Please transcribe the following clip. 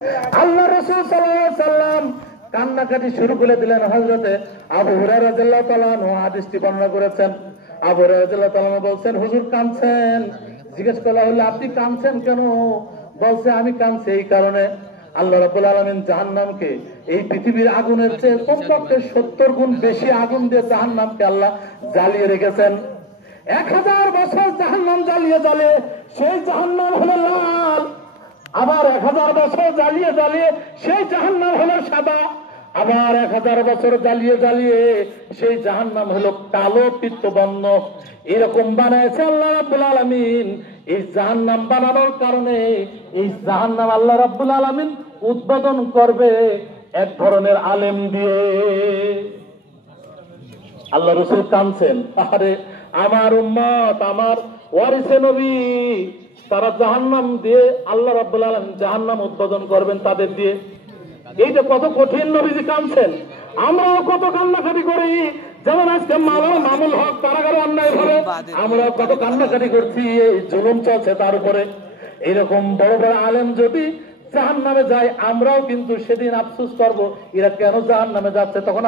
আল্লাহ রাসূল সাল্লাল্লাহু আলাইহি সাল্লাম কান্নাকাটি শুরু করে দিলেন। হযরতে আবু হুরায়রা রাদিয়াল্লাহু তাআলা আনহু হাদিসটি বর্ণনা করেছেন। আবু হুরায়রা রাদিয়াল্লাহু তাআলা বলছেন, হুজুর কাঁদছেন। জিজ্ঞেস করা হলো, আপনি কাঁদছেন কেন? বলছে, আমি কাঁদছি এই কারণে, আল্লাহ রাব্বুল আলামিন জাহান্নামকে এই পৃথিবীর আগুনের চেয়ে কমপক্ষে 70 গুণ বেশি আগুন দিয়ে জাহান্নামকে আল্লাহ জ্বালিয়ে রেখেছেন। 1000 বছর জাহান্নাম জ্বালিয়ে জ্বালিয়ে সেই জাহান্নাম হলো লাল, আবার 1000 বছর জ্বালিয়ে জ্বালিয়ে সেই জাহান্নাম হলো সাদা, আবার 1000 বছর জ্বালিয়ে জ্বালিয়ে সেই জাহান্নাম হলো কালো পিত্তবর্ণ। এরকম বানাইছে আল্লাহ রাব্বুল আলামিন। এই জাহান্নাম বানানোর কারণে এই জাহান্নাম আল্লাহ রাব্বুল আলামিন উদ্বোধন করবে এক ধরনের আলেম দিয়ে। আল্লাহ রাসূল কাঁদছেন, আরে আমার উম্মত, আমার ওয়ারিসে নবী, তারা জাহান্নাম দিয়ে আল্লাহ রাব্বুল আলামিন জাহান্নাম উদ্বোধন করবেন তাদের দিয়ে। এইটা কত কঠিন, নবীজি কাঁদছেন। আমরাও কত কান্নাকাটি করি, যেমন আজকে মামুল হক কারাগারে অন্যায় ভাবে আমরাও কত কান্নাকাটি করছি, এই জুলুম চলছে তার উপরে। এইরকম বড় বড় আলেম যদি জাহান্নামে যায়, আমরাও কিন্তু সেদিন আফসোস করব, এরা কেন জাহান্নামে যাচ্ছে। তখন